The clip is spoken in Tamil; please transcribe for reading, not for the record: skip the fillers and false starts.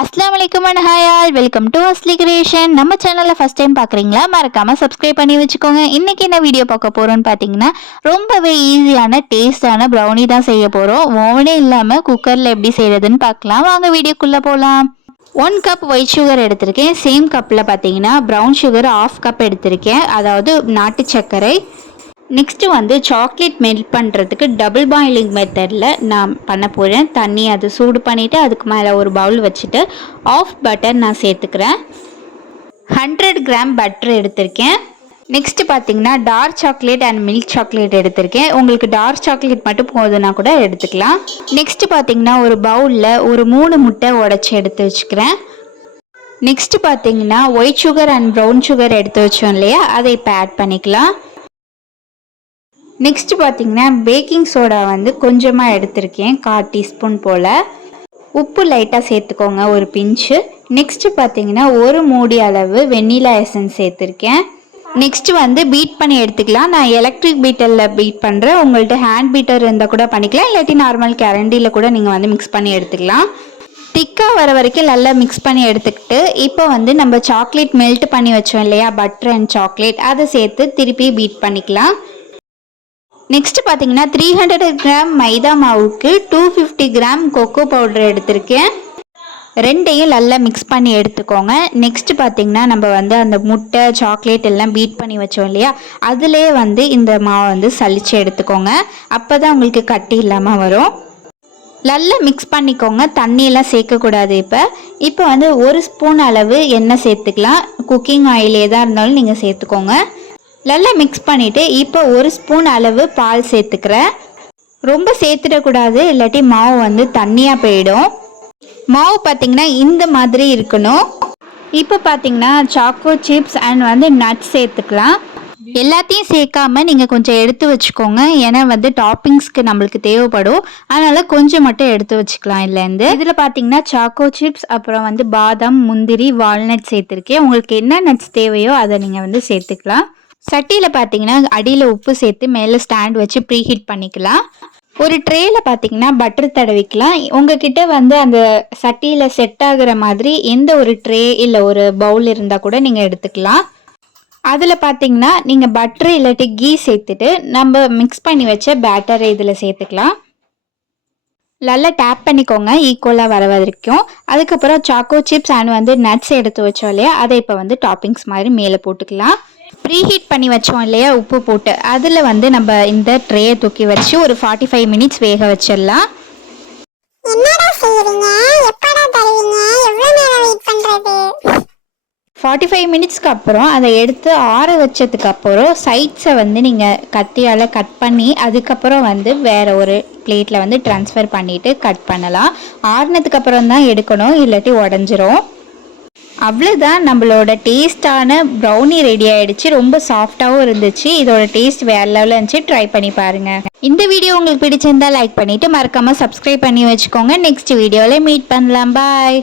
अस्सलाम वालेकुम and hi all, welcome to Asli Creation. நம்ம சேனலை ஃபர்ஸ்ட் டைம் பார்க்குறீங்களா? மறக்காம சப்ஸ்கிரைப் பண்ணி வச்சுக்கோங்க. இன்னைக்கு என்ன வீடியோ பார்க்க போறோம்னு பார்த்தீங்கன்னா ரொம்பவே ஈஸியான டேஸ்டான ப்ரௌனி தான் செய்ய போகிறோம். ஓவனே இல்லாமல் குக்கரில் எப்படி செய்கிறதுன்னு பார்க்கலாம். வாங்க வீடியோக்குள்ளே போகலாம். 1 கப் ஒயிட் சுகர் எடுத்திருக்கேன். சேம் கப்பில் பார்த்தீங்கன்னா ப்ரௌன் சுகர் 1/2 கப் எடுத்திருக்கேன், அதாவது நாட்டு சர்க்கரை. நெக்ஸ்ட்டு வந்து சாக்லேட் மெல்ட் பண்ணுறதுக்கு டபுள் பாயிலிங் மெத்தடில் நான் பண்ண போகிறேன். தண்ணி அது சூடு பண்ணிவிட்டு அதுக்கு மேலே ஒரு பவுல் வச்சுட்டு ஆஃப் பட்டர் நான் சேர்த்துக்கிறேன். 100 கிராம் பட்டர் எடுத்திருக்கேன். நெக்ஸ்ட்டு பார்த்தீங்கன்னா dark chocolate and milk chocolate எடுத்திருக்கேன். உங்களுக்கு டார்க் சாக்லேட் மட்டும் போதுன்னா கூட எடுத்துக்கலாம். நெக்ஸ்ட்டு பார்த்தீங்கன்னா ஒரு பவுலில் ஒரு 3 முட்டை உடச்சி எடுத்து வச்சுக்கிறேன். நெக்ஸ்ட்டு பார்த்தீங்கன்னா white sugar and brown sugar எடுத்து வச்சோம் இல்லையா, அதை இப்போ ஆட் பண்ணிக்கலாம். நெக்ஸ்ட் பார்த்தீங்கன்னா பேக்கிங் சோடா வந்து கொஞ்சமாக எடுத்திருக்கேன், 1/4 டீஸ்பூன் போல். உப்பு லைட்டாக சேர்த்துக்கோங்க, ஒரு பிஞ்சு. நெக்ஸ்ட்டு பார்த்தீங்கன்னா ஒரு மூடி அளவு வெண்ணிலா எசன்ஸ் சேர்த்துருக்கேன். நெக்ஸ்ட்டு வந்து பீட் பண்ணி எடுத்துக்கலாம். நான் எலக்ட்ரிக் பீட்டரில் பீட் பண்ணுறேன். உங்கள்கிட்ட ஹேண்ட் பீட்டர் இருந்தால் கூட பண்ணிக்கலாம், இல்லாட்டி நார்மல் கேரண்டியில் கூட நீங்கள் வந்து மிக்ஸ் பண்ணி எடுத்துக்கலாம். திக்காக வர வரைக்கும் நல்லா மிக்ஸ் பண்ணி எடுத்துக்கிட்டு இப்போ வந்து நம்ம சாக்லேட் மெல்ட் பண்ணி வச்சோம் இல்லையா, பட்டர் அண்ட் சாக்லேட், அதை சேர்த்து திருப்பி பீட் பண்ணிக்கலாம். நெக்ஸ்ட் பார்த்தீங்கன்னா 300 கிராம் மைதா மாவுக்கு 250 கிராம் கொக்கோ பவுடர் எடுத்திருக்கேன். ரெண்டையும் நல்லா மிக்ஸ் பண்ணி எடுத்துக்கோங்க. நெக்ஸ்ட் பார்த்தீங்கன்னா நம்ம வந்து அந்த முட்டை சாக்லேட் எல்லாம் பீட் பண்ணி வச்சோம் இல்லையா, அதிலே வந்து இந்த மாவை வந்து சலிச்சு எடுத்துக்கோங்க. அப்போ தான் உங்களுக்கு கட்டி இல்லாமல் வரும். நல்லா மிக்ஸ் பண்ணிக்கோங்க, தண்ணியெல்லாம் சேர்க்கக்கூடாது. இப்போ வந்து 1 ஸ்பூன் அளவு எண்ணெய் சேர்த்துக்கலாம். குக்கிங் ஆயில் எதாக இருந்தாலும் நீங்கள் சேர்த்துக்கோங்க. நல்லா மிக்ஸ் பண்ணிவிட்டு இப்போ 1 ஸ்பூன் அளவு பால் சேர்த்துக்கிறேன். ரொம்ப சேர்த்துடக்கூடாது, இல்லாட்டி மாவு வந்து தண்ணியாக போயிடும். மாவு பார்த்திங்கன்னா இந்த மாதிரி இருக்கணும். இப்போ பார்த்திங்கன்னா சாக்கோ சிப்ஸ் அண்ட் வந்து நட்ஸ் சேர்த்துக்கலாம். எல்லாத்தையும் சேர்க்காம நீங்கள் கொஞ்சம் எடுத்து வச்சுக்கோங்க, ஏன்னா வந்து டாப்பிங்ஸ்க்கு நம்மளுக்கு தேவைப்படும். அதனால் கொஞ்சம் மட்டும் எடுத்து வச்சுக்கலாம். இதில் பார்த்தீங்கன்னா சாக்கோ சிப்ஸ், அப்புறம் வந்து பாதாம், முந்திரி, வால்நட் சேர்த்துருக்கேன். உங்களுக்கு என்ன நட்ஸ் தேவையோ அதை நீங்கள் வந்து சேர்த்துக்கலாம். சட்டியில் பார்த்தீங்கன்னா அடியில் உப்பு சேர்த்து மேலே ஸ்டாண்ட் வச்சு ப்ரீ ஹீட் பண்ணிக்கலாம். ஒரு ட்ரேயில் பார்த்தீங்கன்னா பட்டர் தடவிக்கலாம். உங்ககிட்ட வந்து அந்த சட்டியில் செட் ஆகிற மாதிரி எந்த ஒரு ட்ரே இல்லை ஒரு பவுல் இருந்தால் கூட நீங்கள் எடுத்துக்கலாம். அதில் பார்த்தீங்கன்னா நீங்கள் பட்டர் இல்லாட்டி கீ சேர்த்துட்டு நம்ம மிக்ஸ் பண்ணி வச்ச பேட்டரை இதில் சேர்த்துக்கலாம். நல்லா டேப் பண்ணிக்கோங்க ஈக்குவலாக வர வரைக்கும். அதுக்கப்புறம் சாக்கோ சிப்ஸ் அண்ட் வந்து நட்ஸ் எடுத்து வச்சோம் இல்லையா, அதை இப்போ வந்து டாப்பிங்ஸ் மாதிரி மேலே போட்டுக்கலாம். ப்ரீ ஹீட் பண்ணி வச்சோம் இல்லையா உப்பு போட்டு, அதில் வந்து நம்ம இந்த ட்ரேயை தூக்கி வச்சு ஒரு 45 மினிட்ஸ் வேக வச்சிடலாம். 45 மினிட்ஸ்க்கு அப்புறம் அதை எடுத்து ஆற வச்சதுக்கு அப்புறம் சைட்ஸை வந்து நீங்கள் கத்தியால் கட் பண்ணி அதுக்கப்புறம் வந்து வேறு ஒரு பிளேட்டில் வந்து ட்ரான்ஸ்ஃபர் பண்ணிவிட்டு கட் பண்ணலாம். ஆறுனதுக்கு அப்புறம் தான் எடுக்கணும், இல்லாட்டி உடஞ்சிரும். அவ்வளோதான், நம்மளோட டேஸ்டான ப்ரௌனி ரெடி ஆகிடுச்சு. ரொம்ப சாஃப்டாகவும் இருந்துச்சு. இதோட டேஸ்ட் வேறு லெவலில் இருந்துச்சு. ட்ரை பண்ணி பாருங்கள். இந்த வீடியோ உங்களுக்கு பிடிச்சிருந்தால் லைக் பண்ணிவிட்டு மறக்காமல் சப்ஸ்கிரைப் பண்ணி வச்சுக்கோங்க. நெக்ஸ்ட் வீடியோவில் மீட் பண்ணலாம். பாய்.